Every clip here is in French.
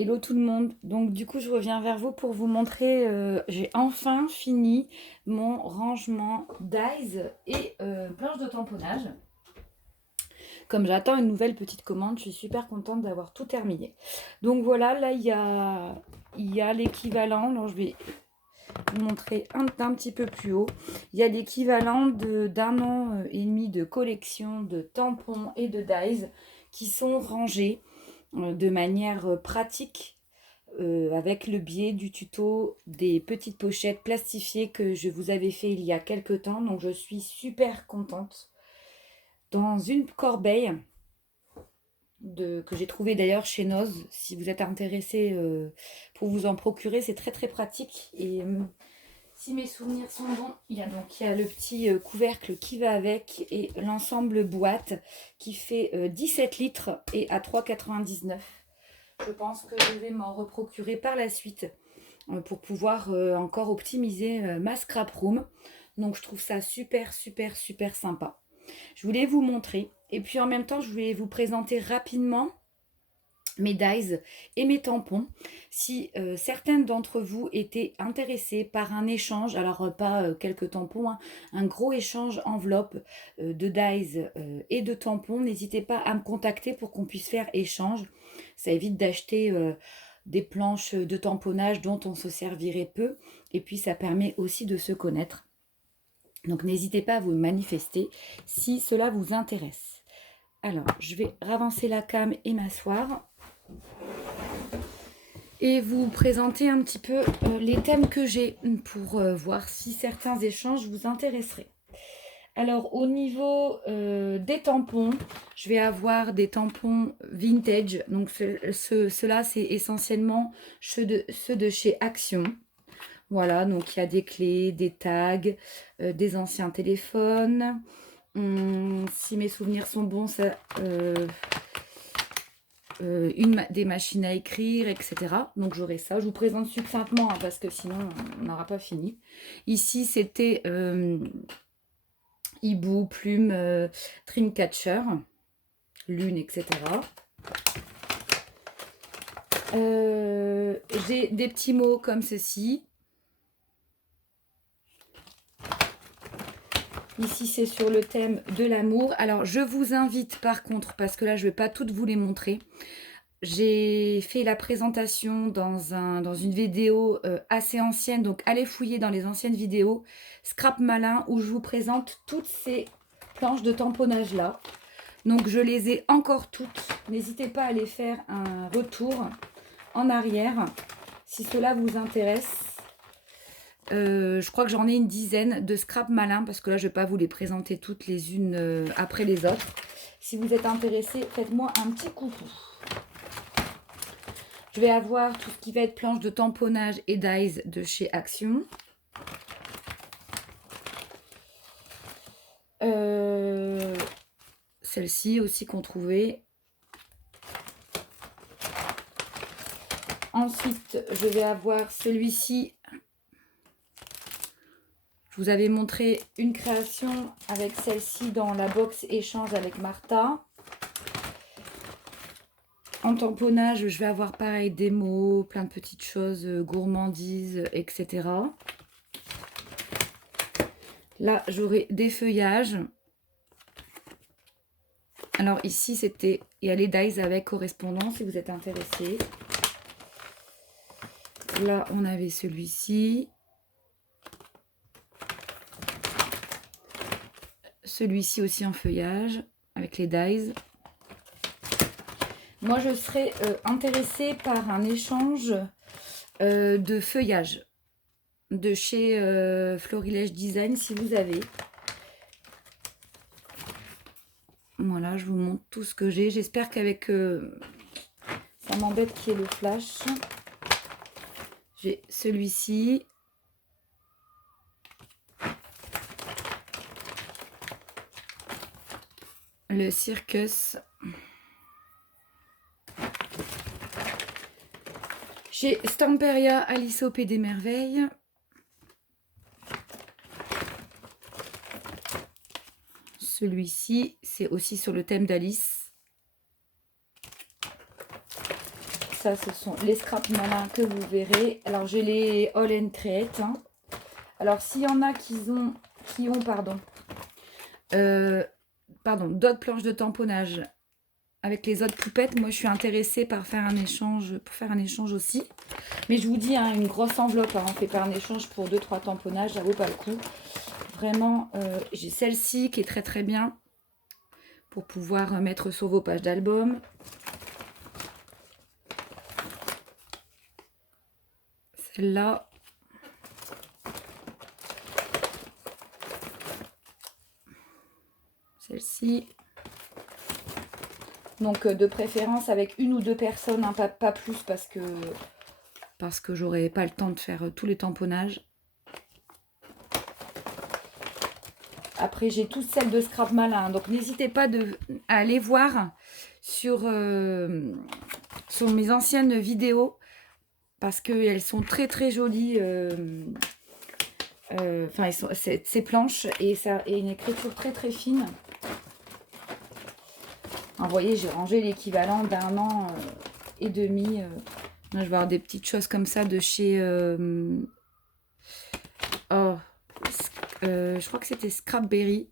Hello tout le monde. Donc du coup, je reviens vers vous pour vous montrer, j'ai enfin fini mon rangement d'eyes et planche de tamponnage. Comme j'attends une nouvelle petite commande, je suis super contente d'avoir tout terminé. Donc voilà, là il y a l'équivalent. Alors je vais vous montrer un petit peu plus haut. Il y a l'équivalent d'un an et demi de collection de tampons et de dyes qui sont rangés de manière pratique avec le biais du tuto des petites pochettes plastifiées que je vous avais fait il y a quelques temps. Donc je suis super contente. Dans une corbeille que j'ai trouvé d'ailleurs chez Noz, si vous êtes intéressé pour vous en procurer, c'est très très pratique. Et si mes souvenirs sont bons, il y a le petit couvercle qui va avec et l'ensemble boîte qui fait 17 litres et à 3,99 €. Je pense que je vais m'en reprocurer par la suite pour pouvoir encore optimiser ma scrap room. Donc je trouve ça super super super sympa. Je voulais vous montrer et puis en même temps je voulais vous présenter rapidement mes dyes et mes tampons. Si certaines d'entre vous étaient intéressées par un échange, alors pas quelques tampons, hein, un gros échange enveloppe de dyes et de tampons, n'hésitez pas à me contacter pour qu'on puisse faire échange. Ça évite d'acheter des planches de tamponnage dont on se servirait peu, et puis ça permet aussi de se connaître. Donc n'hésitez pas à vous manifester si cela vous intéresse. Alors, je vais ravancer la cam et m'asseoir et vous présenter un petit peu les thèmes que j'ai pour voir si certains échanges vous intéresseraient. Alors, au niveau des tampons, je vais avoir des tampons vintage. Donc, ceux-là, c'est essentiellement ceux de chez Action. Voilà, donc il y a des clés, des tags, des anciens téléphones. Si mes souvenirs sont bons, ça, des machines à écrire, etc. Donc j'aurai ça. Je vous présente succinctement hein, parce que sinon on n'aura pas fini. Ici c'était hibou, plume, dreamcatcher, lune, etc. J'ai des petits mots comme ceci. Ici, c'est sur le thème de l'amour. Alors, je vous invite par contre, parce que là, je ne vais pas toutes vous les montrer. J'ai fait la présentation dans une vidéo assez ancienne, donc allez fouiller dans les anciennes vidéos Scrap Malin où je vous présente toutes ces planches de tamponnage là. Donc je les ai encore toutes. N'hésitez pas à aller faire un retour en arrière si cela vous intéresse. Je crois que j'en ai une dizaine de Scrap Malin parce que là je ne vais pas vous les présenter toutes les unes après les autres. Si vous êtes intéressé, faites-moi un petit coucou. Je vais avoir tout ce qui va être planche de tamponnage et dyes de chez Action. Celle-ci aussi qu'on trouvait. Ensuite, je vais avoir celui-ci. Je vous avais montré une création avec celle-ci dans la box échange avec Martha. En tamponnage, je vais avoir pareil des mots, plein de petites choses, gourmandises, etc. Là, j'aurai des feuillages. Alors ici, il y a les dies avec correspondance si vous êtes intéressé. Là, on avait celui-ci. Celui-ci aussi en feuillage avec les dies. Moi, je serais intéressée par un échange de feuillage de chez Florilège Design, si vous avez. Voilà, je vous montre tout ce que j'ai. J'espère qu'avec... ça m'embête qu'il y ait le flash. J'ai celui-ci. Le Circus. J'ai Stamperia Alice au Pays des Merveilles. Celui-ci, c'est aussi sur le thème d'Alice. ça, ce sont les scraps malins que vous verrez. Alors, j'ai les All and Create. Hein. Alors, s'il y en a qui ont d'autres planches de tamponnage avec les autres poupettes, moi, je suis intéressée par faire un échange, aussi. Mais je vous dis, hein, une grosse enveloppe, hein, on fait pas un échange pour 2-3 tamponnages, ça vaut pas le coup. Vraiment, j'ai celle-ci qui est très très bien pour pouvoir mettre sur vos pages d'album. Celle-là. Celle-ci. Donc de préférence avec une ou deux personnes, hein, pas plus parce que j'aurais pas le temps de faire tous les tamponnages. Après j'ai toutes celles de Scrap Malin, donc n'hésitez pas à aller voir sur mes anciennes vidéos parce qu'elles sont très très jolies. Enfin, ces planches et ça et une écriture très très fine. Vous voyez, j'ai rangé l'équivalent d'1 an et demi. Là, je vais avoir des petites choses comme ça de chez... je crois que c'était Scrapberry.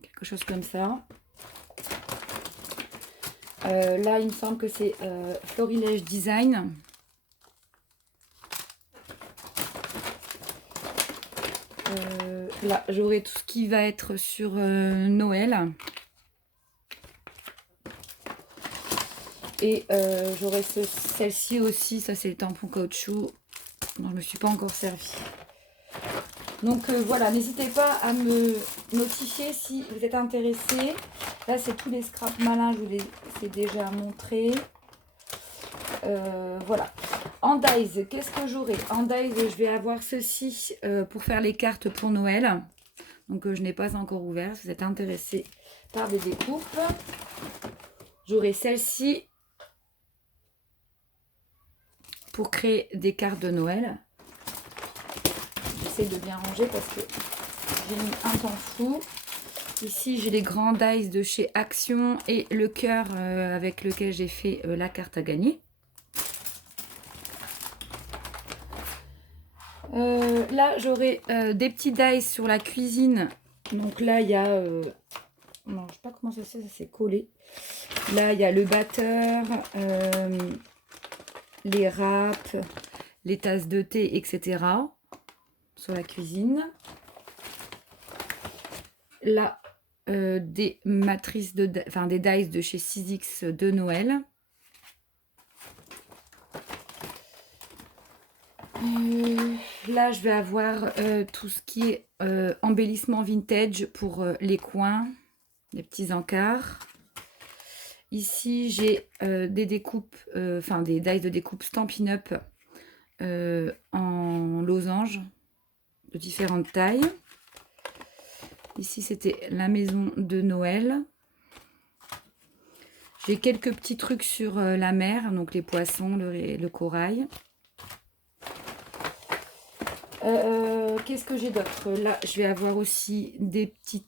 Quelque chose comme ça. Là, il me semble que c'est Florilège Design. Là, j'aurai tout ce qui va être sur Noël. Et j'aurai celle-ci aussi, ça c'est le tampon caoutchouc. Non, je ne me suis pas encore servi. Donc voilà, n'hésitez pas à me notifier si vous êtes intéressé. Là, c'est tous les scraps malins, je vous les ai déjà montrés. Voilà. En dies, qu'est-ce que j'aurai? En dies, je vais avoir ceci pour faire les cartes pour Noël. Donc je n'ai pas encore ouvert. Si vous êtes intéressé par des découpes, j'aurai celle-ci pour créer des cartes de Noël. J'essaie de bien ranger parce que j'ai mis un temps fou. Ici, j'ai les grands dice de chez Action et le cœur avec lequel j'ai fait la carte à gagner. Là, j'aurai des petits dice sur la cuisine. Donc là, il y a... non, je sais pas comment ça s'est collé. Là, il y a le batteur, les râpes, les tasses de thé, etc. sur la cuisine. Là, des matrices, des dice de chez 6X de Noël. Là, je vais avoir tout ce qui est embellissement vintage pour les coins, les petits encarts. Ici, j'ai des découpes, des dies de découpe Stampin' Up en losange de différentes tailles. Ici, c'était la maison de Noël. J'ai quelques petits trucs sur la mer, donc les poissons, le corail. Qu'est-ce que j'ai d'autre? Là, je vais avoir aussi des petits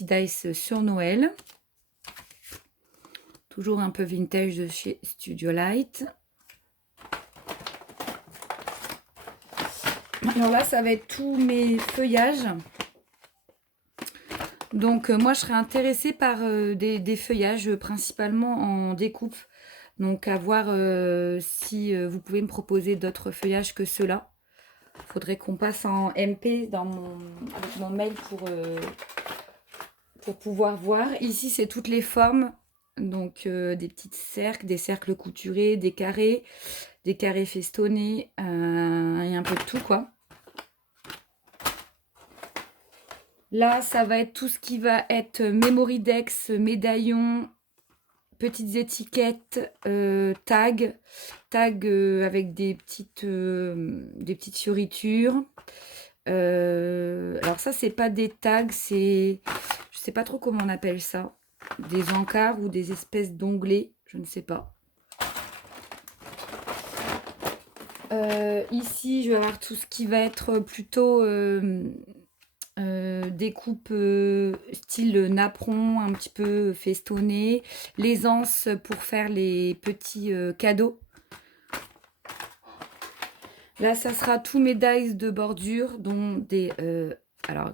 dice sur Noël. Toujours un peu vintage de chez Studio Light. Alors là, ça va être tous mes feuillages. Donc, moi, je serais intéressée par des feuillages principalement en découpe. Donc, à voir si vous pouvez me proposer d'autres feuillages que ceux-là. Il faudrait qu'on passe en MP avec mon mail pour pouvoir voir. Ici, c'est toutes les formes. Donc, des petits cercles, des cercles couturés, des carrés festonnés, et un peu de tout, quoi. Là, ça va être tout ce qui va être Memorydex, médaillons, petites étiquettes, tags avec des petites fioritures. Alors ça, c'est pas des tags, je sais pas trop comment on appelle ça. Des encarts ou des espèces d'onglets, je ne sais pas. Ici, je vais avoir tout ce qui va être plutôt découpe style napperon, un petit peu festonné. Les anses pour faire les petits cadeaux. Là, ça sera tous mes dies de bordure, dont des... alors,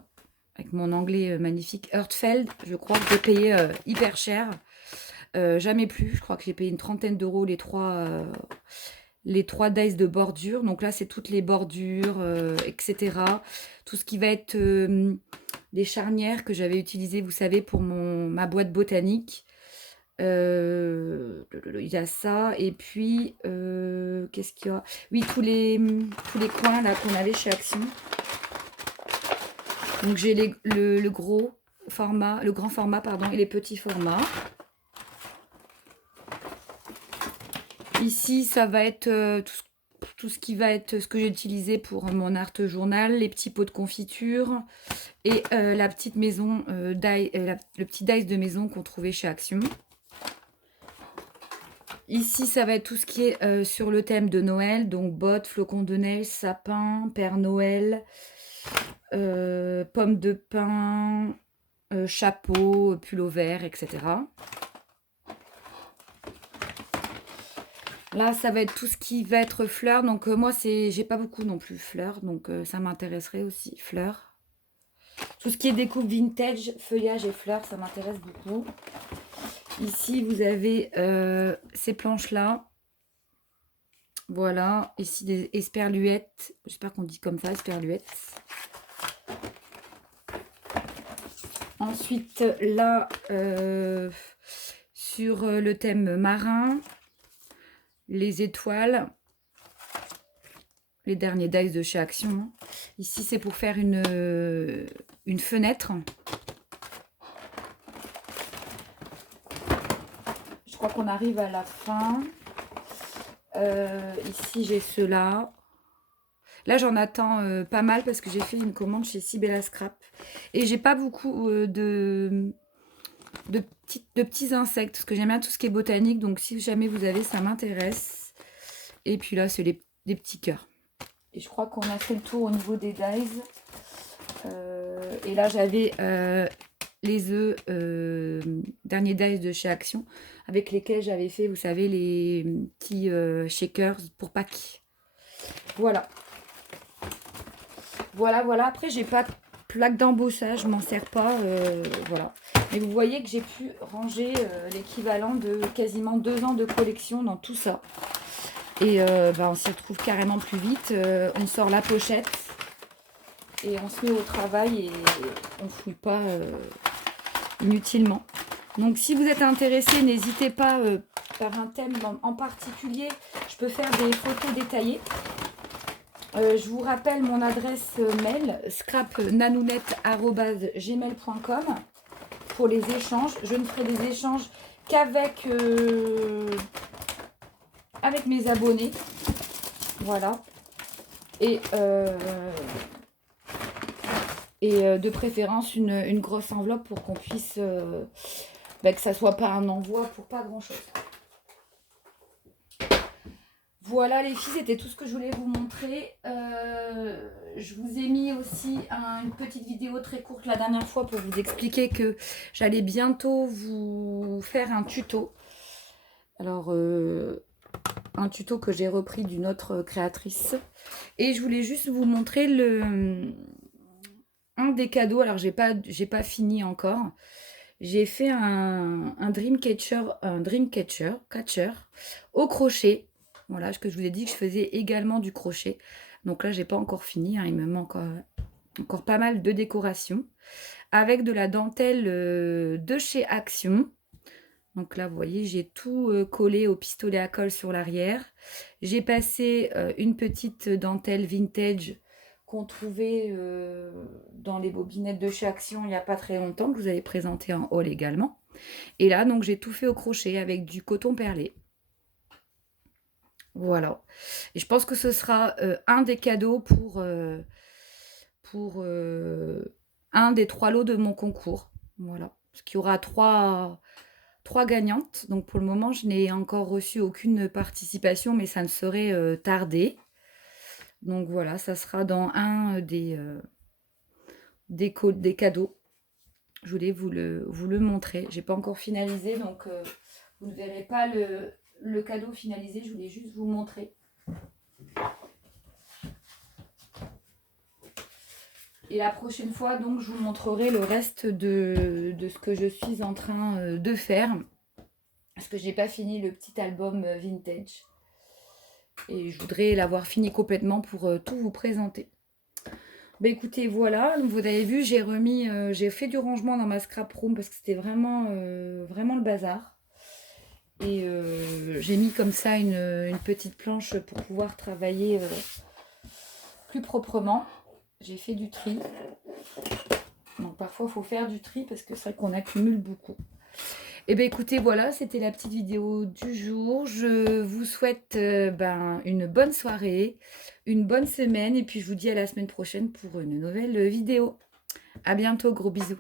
avec mon anglais magnifique, Heartfeld. Je crois que j'ai payé hyper cher. Jamais plus. Je crois que j'ai payé une trentaine d'euros les trois dies de bordure. Donc là, c'est toutes les bordures, etc. Tout ce qui va être les charnières que j'avais utilisées, vous savez, pour ma boîte botanique. Il y a ça. Et puis, qu'est-ce qu'il y a? Oui, tous les coins là qu'on avait chez Action. Donc j'ai le gros format, le grand format, pardon, et les petits formats. Ici, ça va être tout ce qui va être ce que j'ai utilisé pour mon art journal, les petits pots de confiture et la petite maison, le petit dice de maison qu'on trouvait chez Action. Ici, ça va être tout ce qui est sur le thème de Noël, donc bottes, flocons de neige, sapin, Père Noël, pommes de pin, chapeau, pull au vert, etc. Là, ça va être tout ce qui va être fleurs. Donc, moi, j'ai pas beaucoup non plus fleurs. Donc, ça m'intéresserait aussi, fleurs. Tout ce qui est découpe vintage, feuillage et fleurs, ça m'intéresse beaucoup. Ici, vous avez ces planches-là. Voilà. Ici, des esperluettes. J'espère qu'on dit comme ça, esperluettes. Ensuite, là, sur le thème marin, les étoiles, les derniers dies de chez Action. Ici, c'est pour faire une fenêtre. Je crois qu'on arrive à la fin. Ici, j'ai ceux-là. Là, j'en attends pas mal parce que j'ai fait une commande chez Sibella Scrap. Et j'ai pas beaucoup de petits insectes, parce que j'aime bien tout ce qui est botanique. Donc, si jamais vous avez, ça m'intéresse. Et puis là, c'est des petits cœurs. Et je crois qu'on a fait le tour au niveau des dies. Et là, j'avais les œufs derniers dies de chez Action, avec lesquels j'avais fait, vous savez, les petits shakers pour Pâques. Voilà. Voilà. Après, j'ai pas de plaque d'embossage, je m'en sers pas. Voilà. Mais vous voyez que j'ai pu ranger l'équivalent de quasiment 2 ans de collection dans tout ça. Et on s'y retrouve carrément plus vite. On sort la pochette et on se met au travail et on fouille pas inutilement. Donc si vous êtes intéressé, n'hésitez pas par un thème en particulier. Je peux faire des photos détaillées. Je vous rappelle mon adresse mail scrapnanounette@gmail.com pour les échanges. Je ne ferai des échanges qu'avec avec mes abonnés. Voilà. Et de préférence une grosse enveloppe pour qu'on puisse que ça soit pas un envoi pour pas grand chose. Voilà les filles, c'était tout ce que je voulais vous montrer. Je vous ai mis aussi une petite vidéo très courte la dernière fois pour vous expliquer que j'allais bientôt vous faire un tuto. Alors un tuto que j'ai repris d'une autre créatrice. Et je voulais juste vous montrer un des cadeaux. Alors j'ai pas fini encore. J'ai fait un Dreamcatcher au crochet. Voilà, ce que je vous ai dit que je faisais également du crochet. Donc là, j'ai pas encore fini. Il me manque encore pas mal de décoration. Avec de la dentelle de chez Action. Donc là, vous voyez, j'ai tout collé au pistolet à colle sur l'arrière. J'ai passé une petite dentelle vintage qu'on trouvait dans les bobinettes de chez Action il n'y a pas très longtemps, que vous avez présenté en haul également. Et là, donc, j'ai tout fait au crochet avec du coton perlé. Voilà. Et je pense que ce sera un des cadeaux pour un des 3 lots de mon concours. Voilà. Parce qu'il y aura 3 gagnantes. Donc pour le moment, je n'ai encore reçu aucune participation, mais ça ne saurait tarder. Donc voilà, ça sera dans un des cadeaux. Je voulais vous le montrer. J'ai pas encore finalisé, donc vous ne verrez pas le cadeau finalisé. Je voulais juste vous montrer. Et la prochaine fois, donc, je vous montrerai le reste de ce que je suis en train de faire. Parce que j'ai pas fini le petit album vintage. Et je voudrais l'avoir fini complètement pour tout vous présenter. Bah écoutez, voilà, donc vous avez vu, j'ai fait du rangement dans ma scrap room parce que c'était vraiment, vraiment le bazar. Et j'ai mis comme ça une petite planche pour pouvoir travailler plus proprement. J'ai fait du tri. Donc parfois il faut faire du tri parce que c'est vrai qu'on accumule beaucoup. Et bien écoutez, voilà, c'était la petite vidéo du jour. Je vous souhaite une bonne soirée, une bonne semaine et puis je vous dis à la semaine prochaine pour une nouvelle vidéo. À bientôt, gros bisous.